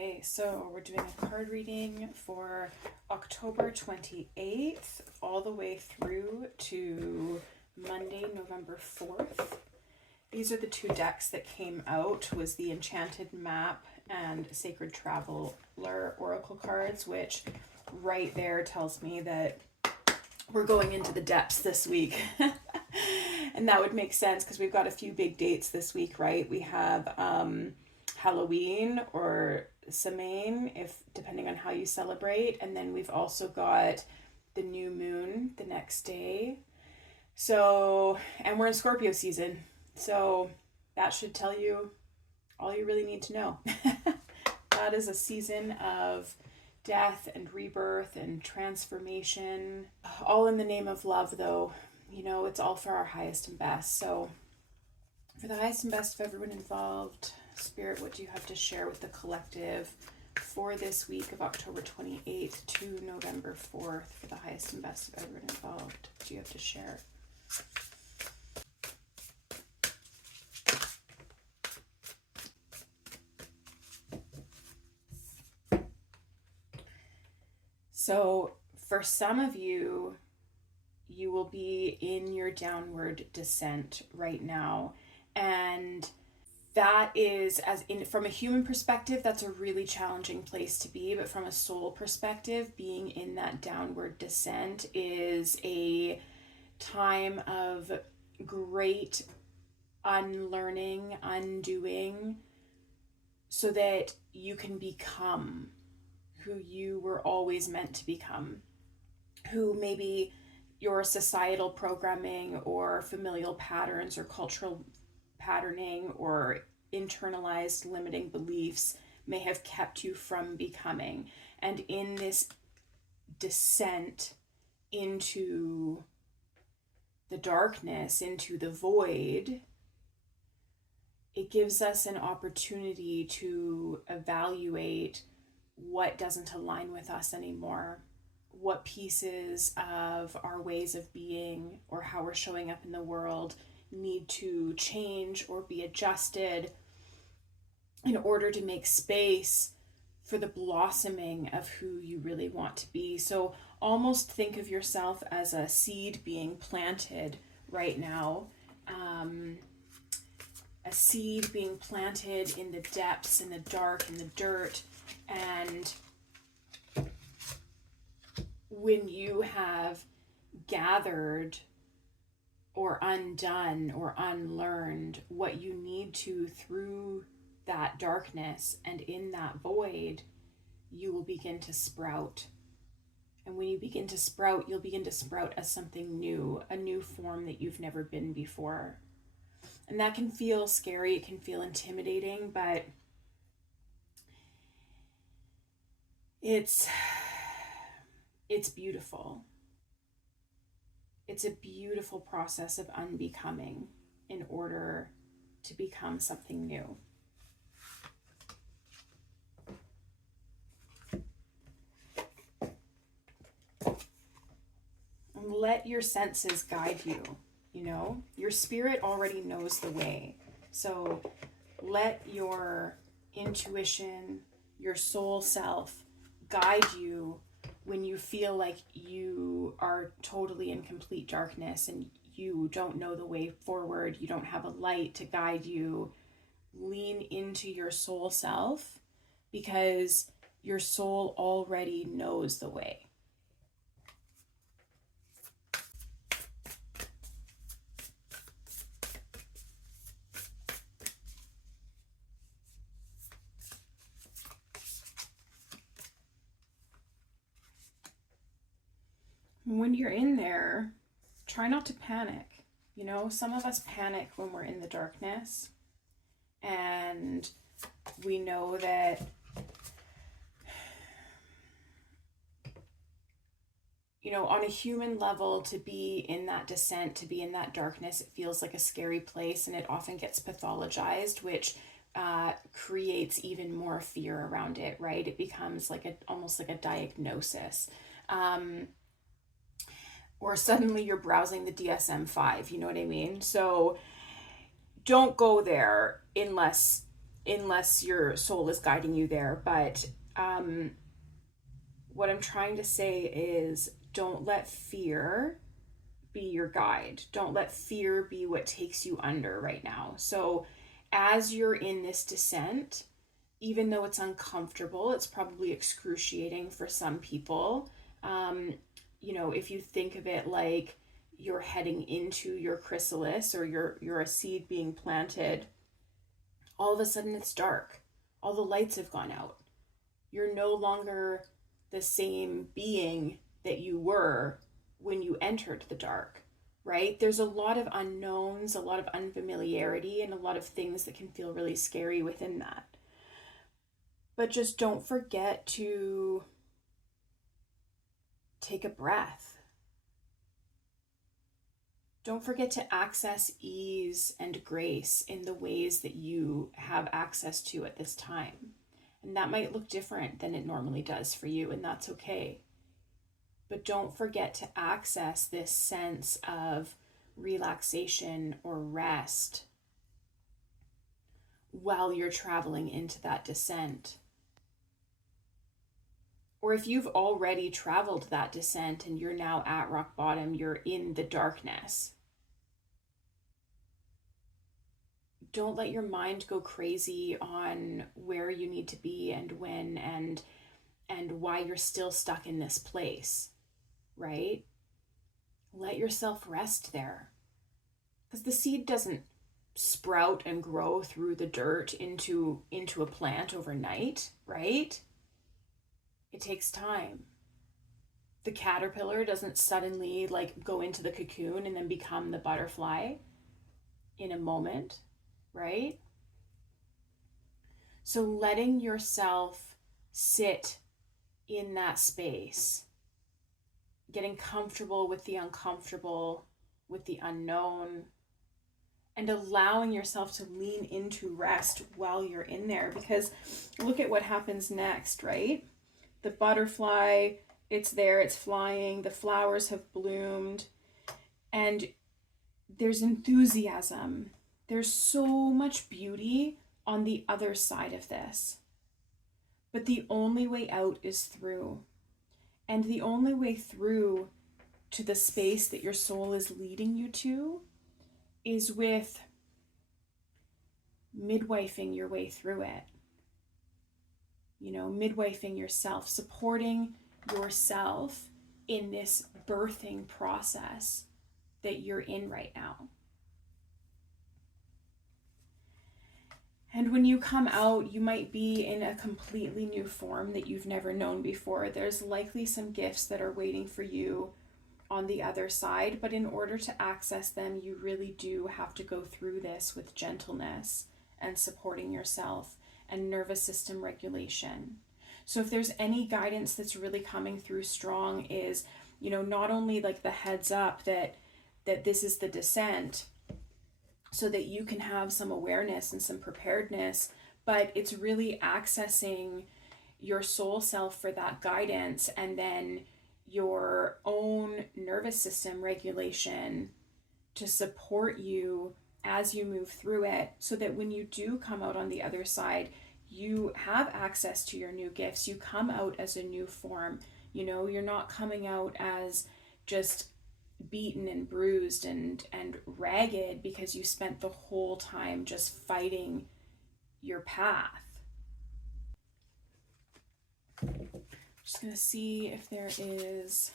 Okay, so we're doing a card reading for October 28th all the way through to Monday, November 4th. These are the two decks that came out, was the Enchanted Map and Sacred Traveler Oracle cards, which right there tells me that we're going into the depths this week. And that would make sense because we've got a few big dates this week, right? We have Halloween or Samhain, if depending on how you celebrate, and then we've also got the new moon the next day. So, and we're in Scorpio season, so that should tell you all you really need to know. That is a season of death and rebirth and transformation, all in the name of love, though. You know, it's all for our highest and best. So for the highest and best of everyone involved, Spirit, what do you have to share with the collective for this week of October 28th to November 4th for the highest and best of everyone involved? What do you have to share? So for some of you, you will be in your downward descent right now. And that is, from a human perspective, that's a really challenging place to be. But from a soul perspective, being in that downward descent is a time of great unlearning, undoing, so that you can become who you were always meant to become, who maybe your societal programming or familial patterns or cultural patterning or internalized limiting beliefs may have kept you from becoming. And in this descent into the darkness, into the void, it gives us an opportunity to evaluate what doesn't align with us anymore, what pieces of our ways of being or how we're showing up in the world need to change or be adjusted in order to make space for the blossoming of who you really want to be. So almost think of yourself as a seed being planted right now, a seed being planted in the depths, in the dark, in the dirt. And when you have gathered or undone or unlearned what you need to through that darkness and in that void, you will begin to sprout. And when you begin to sprout, you'll begin to sprout as something new, a new form that you've never been before. And that can feel scary, it can feel intimidating, but it's beautiful. It's a beautiful process of unbecoming in order to become something new. And let your senses guide you, you know? Your spirit already knows the way. So let your intuition, your soul self guide you when you feel like you are totally in complete darkness and you don't know the way forward, you don't have a light to guide you. Lean into your soul self because your soul already knows the way. When you're in there, try not to panic. You know, some of us panic when we're in the darkness, and we know that, you know, on a human level, to be in that descent, to be in that darkness, it feels like a scary place, and it often gets pathologized, which creates even more fear around it, right? It becomes like almost like a diagnosis. Or suddenly you're browsing the DSM-5, you know what I mean? So don't go there unless unless your soul is guiding you there. But what I'm trying to say is, don't let fear be your guide. Don't let fear be what takes you under right now. So as you're in this descent, even though it's uncomfortable, it's probably excruciating for some people. If you think of it like you're heading into your chrysalis, or you're a seed being planted, all of a sudden it's dark. All the lights have gone out. You're no longer the same being that you were when you entered the dark, right? There's a lot of unknowns, a lot of unfamiliarity, and a lot of things that can feel really scary within that. But just don't forget to take a breath. Don't forget to access ease and grace in the ways that you have access to at this time. And that might look different than it normally does for you, and that's okay. But don't forget to access this sense of relaxation or rest while you're traveling into that descent. Or if you've already traveled that descent and you're now at rock bottom, you're in the darkness, don't let your mind go crazy on where you need to be and when and why you're still stuck in this place, right? Let yourself rest there. Because the seed doesn't sprout and grow through the dirt into a plant overnight, right? It takes time. The caterpillar doesn't suddenly go into the cocoon and then become the butterfly in a moment, right? So letting yourself sit in that space, getting comfortable with the uncomfortable, with the unknown, and allowing yourself to lean into rest while you're in there. Because look at what happens next, right? The butterfly, it's there, it's flying, the flowers have bloomed, and there's enthusiasm. There's so much beauty on the other side of this. But the only way out is through. And the only way through to the space that your soul is leading you to is with midwifing your way through it. Midwifing yourself, supporting yourself in this birthing process that you're in right now. And when you come out, you might be in a completely new form that you've never known before. There's likely some gifts that are waiting for you on the other side, but in order to access them, you really do have to go through this with gentleness and supporting yourself and nervous system regulation. So if there's any guidance that's really coming through strong is, not only the heads up that this is the descent, so that you can have some awareness and some preparedness, but it's really accessing your soul self for that guidance, and then your own nervous system regulation to support you as you move through it, so that when you do come out on the other side, you have access to your new gifts. You come out as a new form. You're not coming out as just beaten and bruised and ragged because you spent the whole time just fighting your path. Just gonna see if there is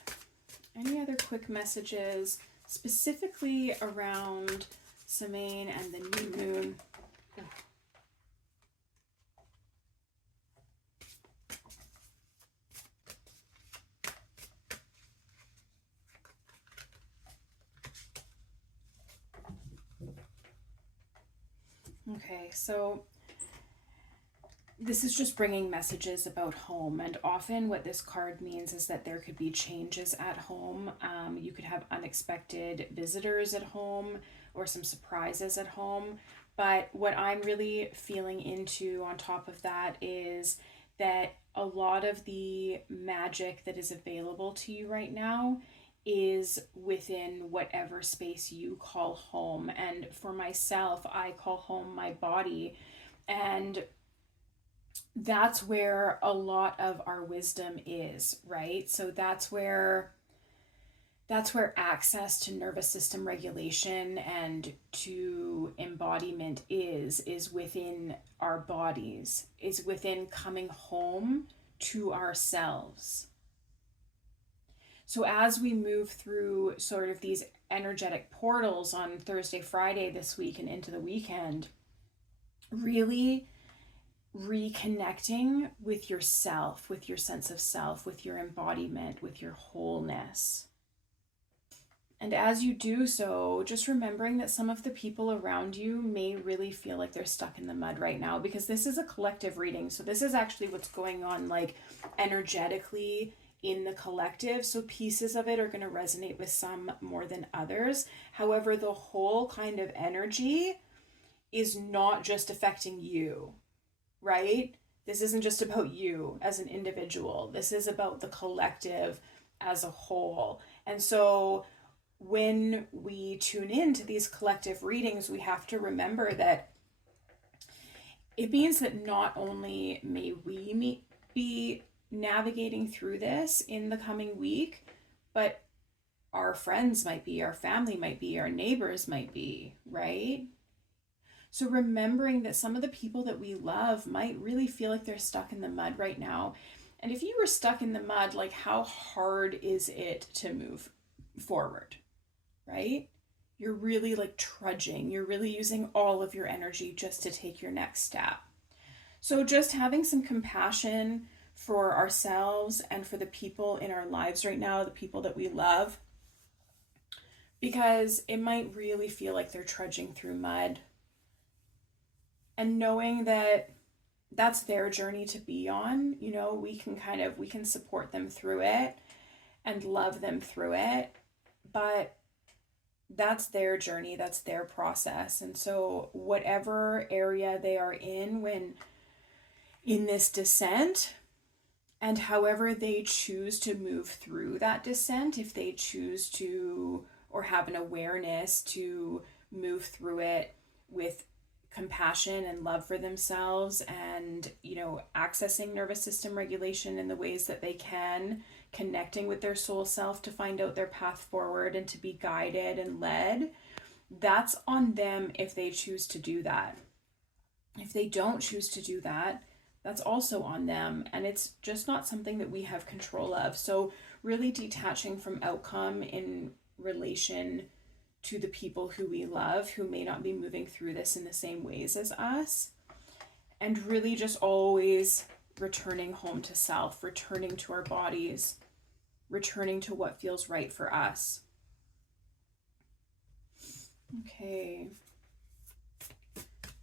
any other quick messages specifically around Samhain and the new moon. Okay, so this is just bringing messages about home, and often what this card means is that there could be changes at home. You could have unexpected visitors at home or some surprises at home, but what I'm really feeling into on top of that is that a lot of the magic that is available to you right now is within whatever space you call home. And for myself, I call home my body. And that's where a lot of our wisdom is, right? So that's where access to nervous system regulation and to embodiment is within our bodies, is within coming home to ourselves. So as we move through sort of these energetic portals on Thursday, Friday this week and into the weekend, really reconnecting with yourself, with your sense of self, with your embodiment, with your wholeness. And as you do so, just remembering that some of the people around you may really feel like they're stuck in the mud right now, because this is a collective reading. So this is actually what's going on, like, energetically in the collective. So pieces of it are going to resonate with some more than others. However, the whole kind of energy is not just affecting you, right? This isn't just about you as an individual. This is about the collective as a whole. And so when we tune into these collective readings, we have to remember that it means that not only may we be navigating through this in the coming week, but our friends might be, our family might be, our neighbors might be, right? So remembering that some of the people that we love might really feel like they're stuck in the mud right now. And if you were stuck in the mud, like, how hard is it to move forward, right? You're really like trudging. You're really using all of your energy just to take your next step. So just having some compassion for ourselves and for the people in our lives right now, the people that we love, because it might really feel like they're trudging through mud. And knowing that that's their journey to be on, you know, we can support them through it and love them through it, but that's their journey, that's their process. And so whatever area they are in when in this descent, and however they choose to move through that descent, if they choose to, or have an awareness to move through it with compassion and love for themselves, and, you know, accessing nervous system regulation in the ways that they can, connecting with their soul self to find out their path forward and to be guided and led, that's on them if they choose to do that. If they don't choose to do that, that's also on them, and it's just not something that we have control of. So really detaching from outcome in relation to the people who we love, who may not be moving through this in the same ways as us, and really just always returning home to self, returning to our bodies, returning to what feels right for us. Okay.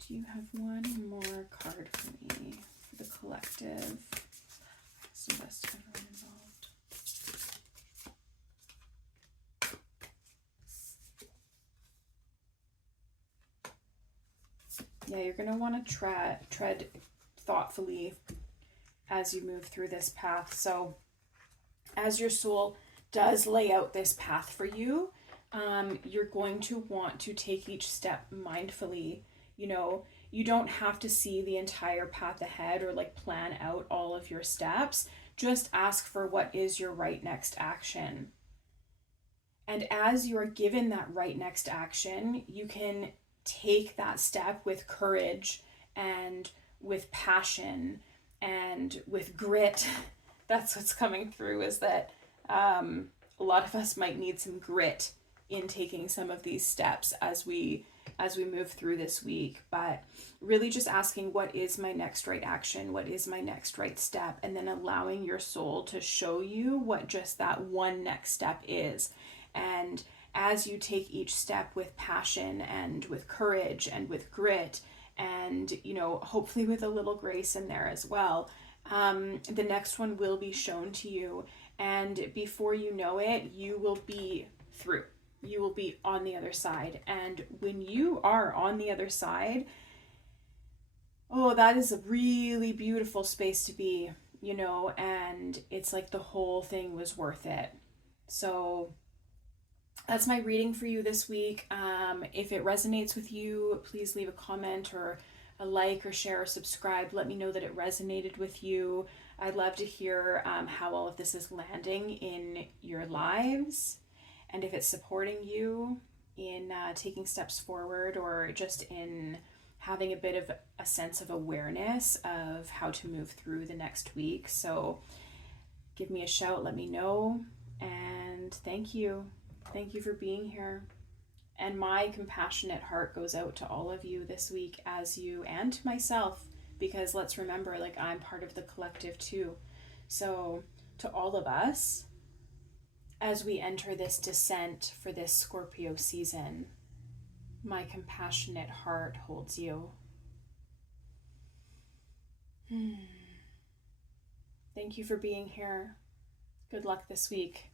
Do you have one more card for me for the collective? It's the best everyone involved. Yeah, you're going to want to tread thoughtfully as you move through this path. So as your soul does lay out this path for you, you're going to want to take each step mindfully. You know, you don't have to see the entire path ahead or like plan out all of your steps. Just ask for what is your right next action. And as you are given that right next action, you can take that step with courage and with passion and with grit. That's what's coming through, is that a lot of us might need some grit in taking some of these steps as we move through this week. But really just asking, what is my next right action? What is my next right step? And then allowing your soul to show you what just that one next step is. And as you take each step with passion and with courage and with grit, and, you know, hopefully with a little grace in there as well, the next one will be shown to you. And before you know it, you will be through. You will be on the other side. And when you are on the other side, oh, that is a really beautiful space to be, you know, and it's like the whole thing was worth it. So that's my reading for you this week. If it resonates with you, please leave a comment or a like or share or subscribe. Let me know that it resonated with you. I'd love to hear how all of this is landing in your lives, and if it's supporting you in taking steps forward, or just in having a bit of a sense of awareness of how to move through the next week. So give me a shout, let me know, and thank you. Thank you for being here. And my compassionate heart goes out to all of you this week, as you, and to myself, because let's remember, like, I'm part of the collective too. So to all of us, as we enter this descent for this Scorpio season, my compassionate heart holds you. Thank you for being here. Good luck this week.